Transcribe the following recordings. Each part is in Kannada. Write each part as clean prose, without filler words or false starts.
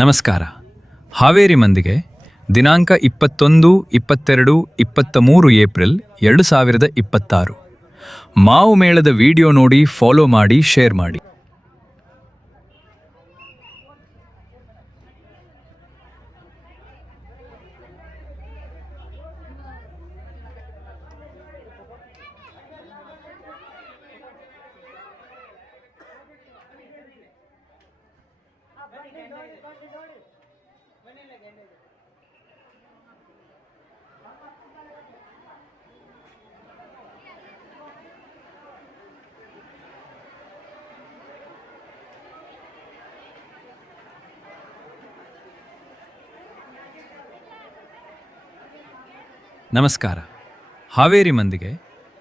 ನಮಸ್ಕಾರ. ಹಾವೇರಿ ಮಂದಿಗೆ ದಿನಾಂಕ 21, 22, 23 ಏಪ್ರಿಲ್ 2026 ಮಾವು ಮೇಳದ ವಿಡಿಯೋ ನೋಡಿ, ಫಾಲೋ ಮಾಡಿ, ಶೇರ್ ಮಾಡಿ. ನಮಸ್ಕಾರ. ಹಾವೇರಿ ಮಂದಿಗೆ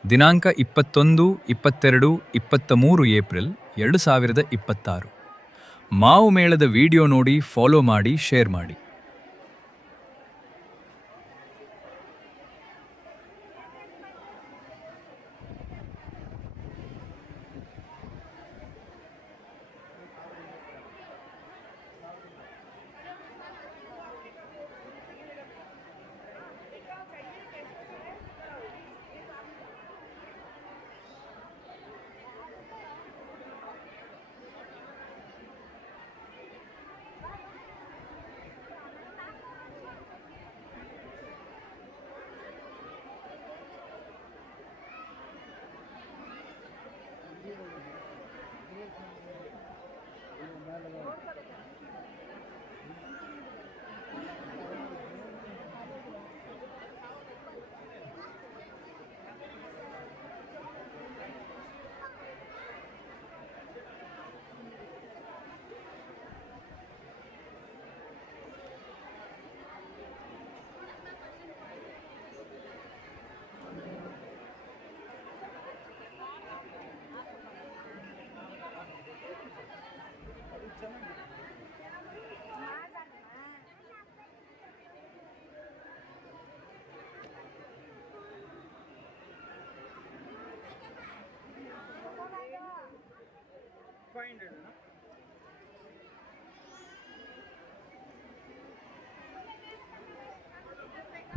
ದಿನಾಂಕ 21, 22, 23 ಏಪ್ರಿಲ್ 2026 ಮಾವು ಮೇಳದ ವಿಡಿಯೋ ನೋಡಿ, ಫಾಲೋ ಮಾಡಿ, ಶೇರ್ ಮಾಡಿ.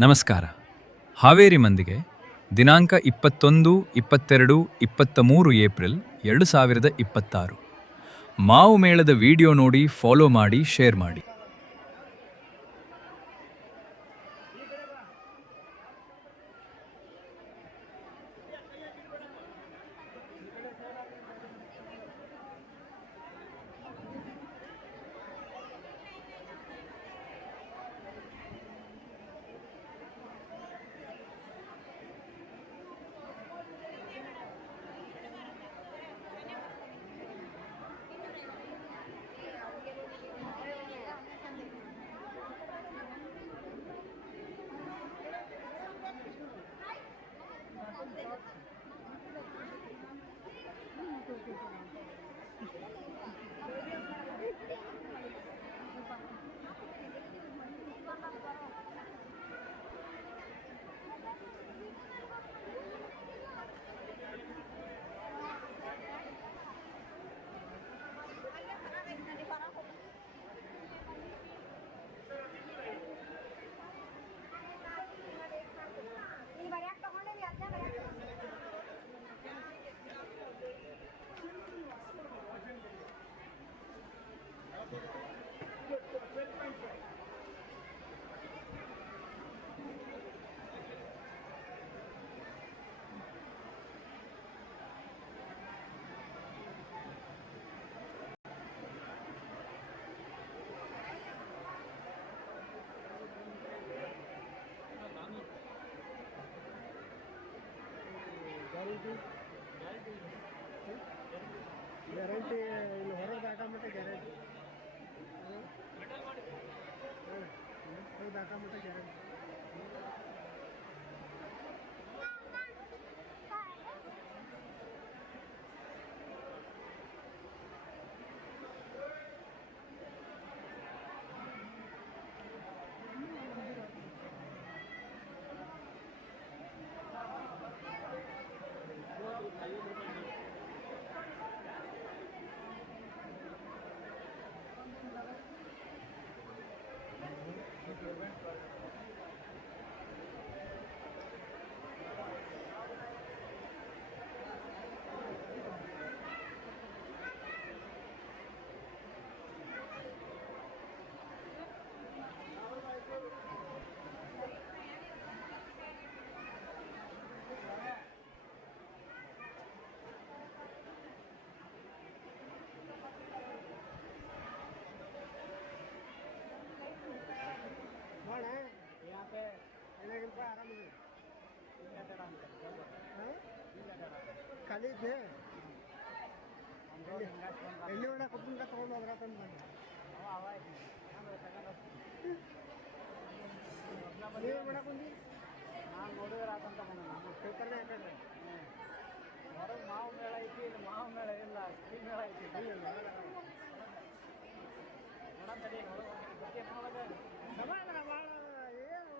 ನಮಸ್ಕಾರ. ಹಾವೇರಿ ಮಂದಿಗೆ ದಿನಾಂಕ 21, 22, 23 ಏಪ್ರಿಲ್ 2026 ಮಾವು ಮೇಳದ ವಿಡಿಯೋ ನೋಡಿ, ಫಾಲೋ ಮಾಡಿ, ಶೇರ್ ಮಾಡಿ. ಗ್ಯಾರಂಟಿ ಇಲ್ಲಿ ಹೊರಗೆ ದಾಟಾಮಟ್ಟ ಗ್ಯಾರಂಟಿ ಹೊರಗೆ ದಾಟಾಮಟ್ಟ ಗ್ಯಾರಂಟಿ. ನೋಡ ಏನಾಗಿಲ್ಪ ಆರಾಮಿದೆ ಖಾಲಿ ಇದ್ದೆ ಎಲ್ಲಿ ಒಳ್ಳೆ ಕುಟುಂಬ ತೊಗೊಂಡು ಹೋದ್ರ ತಂದು ನೀವು ಮಾಡಕ್ಕೆ ಬಂದು ನಾನು ನೋಡಿದ್ರೆ ಆತಂತ ನಮ್ಮ ಪೇಪರ್ನೇ ಹಾಕಂಡ್ರೆ ಹೊರಗೆ ಮಾವು ಮೇಳ ಐತಿ ಇಲ್ಲಿ ಮಾವು ಮೇಳ ಇಲ್ಲ ಸ್ತ್ರೀ ಮೇಳ ಐತಿ ನೋಡೋಣ ತಡಿ ಸಮಾಧಾನ ಭಾಳ ಏನು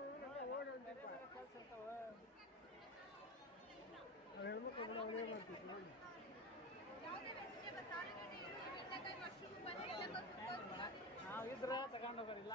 ಓಡಿ ಒಂದಿಪ್ಪ ಕೆಲಸ ಇರ್ತಾವ ಹೇಳ್ಬೇಕು ಕೂಡ ಅವನೇ ಮಾಡ್ತಿದ್ವಿ ನಾವು ಇದ್ರೆ ತಗೊಂಡು ಹೋಗೋರಿಲ್ಲ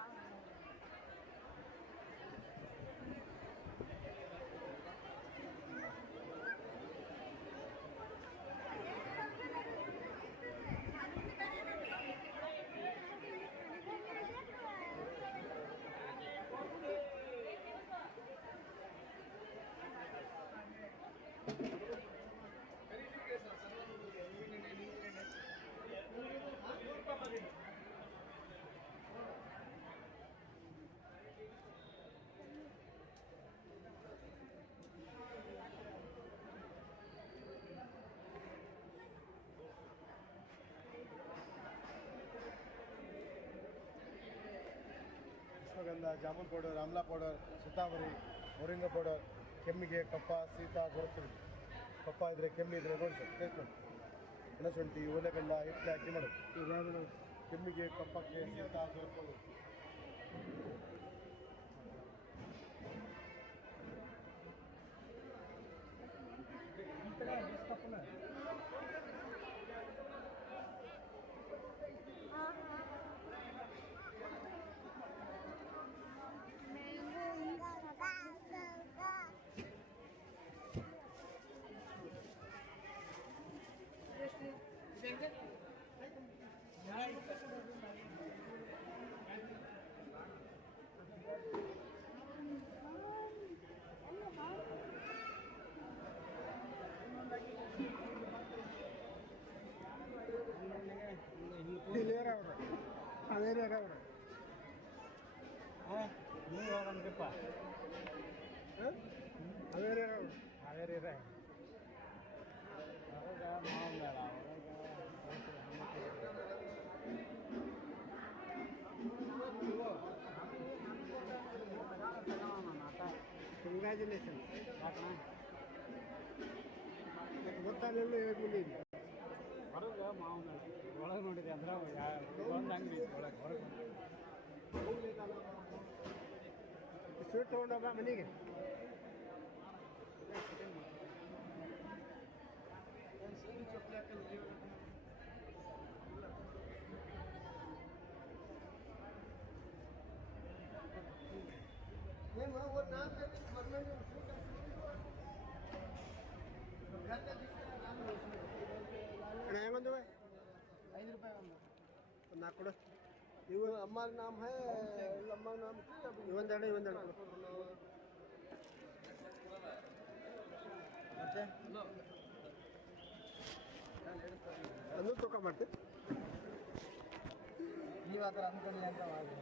ಅಶ್ವಗಂಧ, ಜಾಮೂನ್ ಪೌಡರ್, ಆಮ್ಲಾ ಪೌಡರ್, ಶತಾವರಿ, ಮೊರಿಂಗ ಪೌಡರ್, ಕೆಮ್ಮಿಗೆ ಕಪ್ಪ, ಶೀತ, ಕೊಡ್ತೀವಿ. ಕಪ್ಪ ಇದ್ದರೆ ಕೆಮ್ಮು ಇದ್ದರೆ ನೋಡಿ ಸರ್ ಟೇಸ್ಟ್ ಮಾಡಿ. ಮೆಣಸುಂಠಿ, ಓಲೆಗಲ್ಲ ಹಿಟ್ಟು ಹಾಕಿ ಮಾಡೋದು. ಕೆಮ್ಮಿಗೆ ಕಪ್ಪಕ್ಕೆ ಶೀತ ಜೋರ್ಕೊಳ್ಳೋದು. ಇಲ್ಲೇರ ಅವರು ಅವೇರೇರ ಅವರು ನೀವು ಹೋಗಂದ್ರಿಪ್ಪ ಅವೇರೇರ ಅವರು ಹಾವೇರಿ ಹೊರಗೆ ಮಾವು ಮೇಳ ಕಂಗ್ರ್ಯಾಚುಲೇಷನ್ ಯಾಕಣ್ಣ ಗೊತ್ತಾಗಲಿಲ್ಲ ಹೇಳ್ಕೊಂಡಿದ್ದೆ ಹೊರಗೆ ಮಾವು ಮೇಳ ಒಳಗೆ ನೋಡಿದೆ ಅಂದ್ರೆ ಒಂದು ಅಂಗಡಿ ಒಳಗೆ ಹೊರಗೆ ಸ್ವೀಟ್ ತೊಗೊಂಡೋಗ ಮನೆಗೆ ಅಣ್ಣ ಹೆಂಗೊಂದು 5 ರೂಪಾಯಿ ಒಂದು ನಾಲ್ಕು ಕೊಡು ಇವು ಅಮ್ಮ ನಾಮ ಹೈ ಅಮ್ಮ ನಾಮ ಇವೊಂದೆರಡು ಇವೊಂದೆರಡು ಮತ್ತೆ ಅದನ್ನು ತೂಕ ಮಾಡ್ತೀವಿ ನೀವು ಆ ಥರ ಅಂದ್ಕೊಳ್ಳಿ ಅಂತ ಮಾಡಿ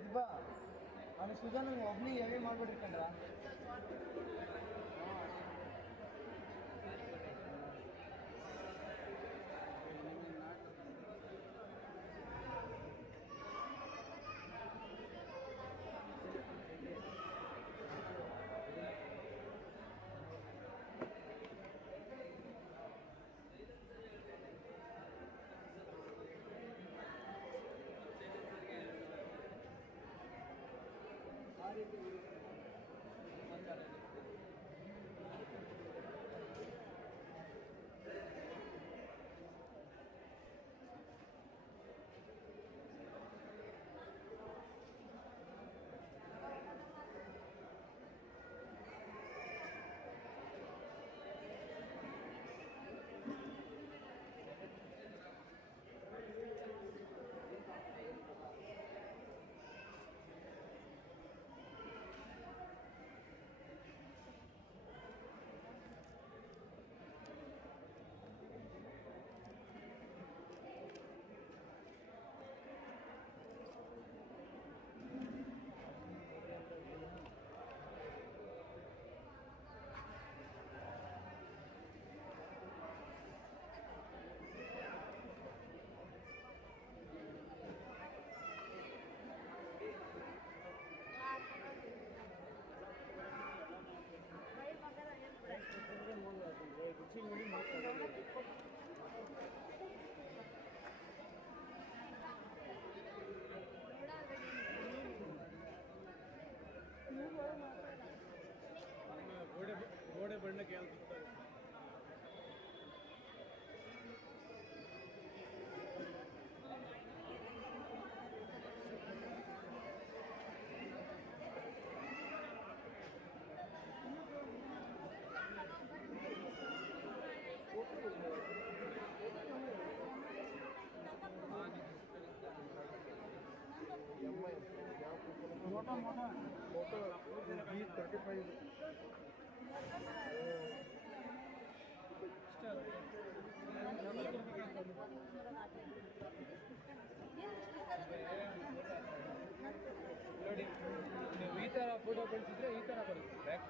ದಿಬ್ಬ ಅವನು ಸುಜನ್ ಒಬ್ನಿಗೆ ಹೆವಿ ಮಾಡ್ಬಿಟ್ರಿ ಕಂಡ್ರ ಗೋಡೆ ಬಣ್ಣಕ್ಕೆ ಯಾವ್ದು ಫೋಟೋ G35 ನೋಡಿ ನೀವು ಈ ಥರ ಫೋಟೋ ಕಳಿಸಿದ್ರೆ ಈ ಥರ ಬರುತ್ತೆ ಬ್ಯಾಕ್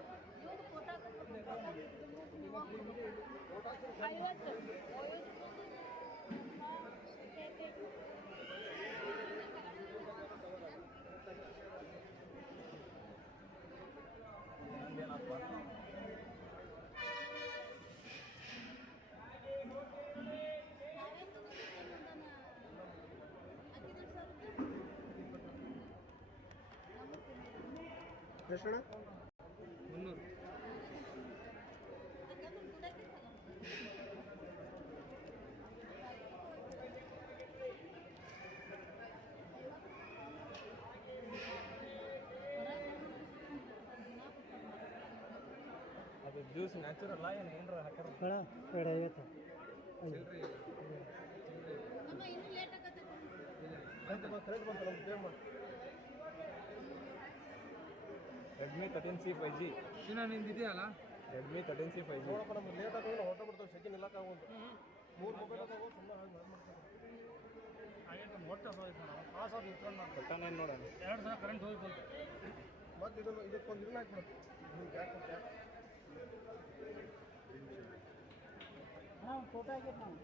ಎಷ್ಟಣ್ಣ 300 ಅದು ಜ್ಯೂಸ್ ನ್ಯಾಚುರಲ್ ಏನು ಏನಾರ ಹಾಕ್ಯಾರ ಚಿಲ್ರಿ ರೆಡ್ಮಿ 13C 5G ಇನ್ನ ನಿಂದಿದೆಯಲ್ಲ ರೆಡ್ಮಿ 13C 5G ನೋಡಪ್ಪ ನಮ್ಗೆ ಲೇಟ್ ಆಗೋದು ಹೊರಟ ಬಿಡ್ತಾವೆ ಸೆಕೆಂಡ್ ನಿಲ್ಲಕ್ಕಾಗೊಂದು 3 ಮೊಬೈಲ್ ಅದಾವು ಸುಮ್ಮನೆ ಹಾಗೆ ಮಾಡ್ತಾರೆ ಹಾಗೆ ಮೊಟ್ಟ ಪಾಸ್ ಆಗಿ ಇಟ್ಕೊಂಡು ನಾನು ಬಟ್ಟನೇನು ನೋಡೋಣ 2 ಸಲ ಕರೆಂಟ್ ಹೋಗಿ ಮತ್ತೆ ಇದಕ್ಕೊಂದು ಇದನ್ನ ಹಾಕ್ಬಿಡುತ್ತೆ ಬ್ಯಾಕ್ ಹಾಂ ಫೋಟೋ ಆಗಿತ್ತು ನಾವು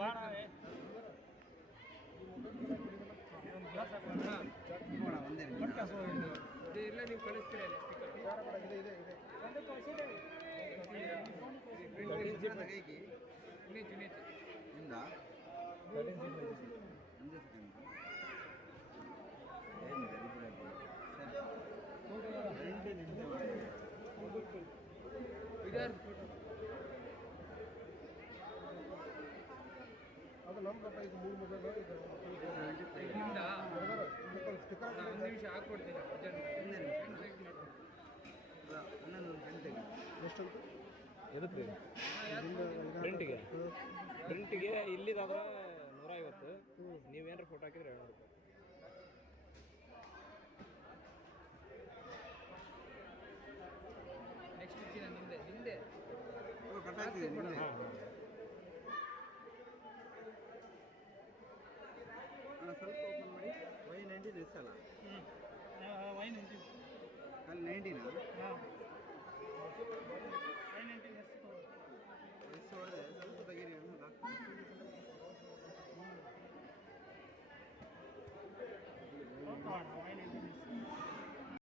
ಬಾಣ ಇಲ್ಲ ನೀವು ಕಳಿಸ್ತೀರಿ ಇದೆ ಇದೆ ಇದೆ ಅದು ನಮ್ದಪ್ಪ ಇದು 3 ಮೊಬೈಲ್ ಸ್ಟಿಕ್ಕರ್ ಒಂದು ನಿಮಿಷ ಹಾಕ್ಕೊಡ್ತೀನಿ ಎಷ್ಟಂತ ಎದಕ್ಕೆ ಪ್ರಿಂಟಿಗೆ ಇಲ್ಲಿದಾದ್ರೆ 150 ನೀವೇನಾರು ಫೋಟೋ ಹಾಕಿದ್ರೆ 700 ರೂಪಾಯಿ ನೆಕ್ಸ್ಟ್ ಹಿಂದೆ ಸ್ವಲ್ಪ ಓಪನ್ ಮಾಡಿ Y90 ಎಷ್ಟಲ್ಲ Y90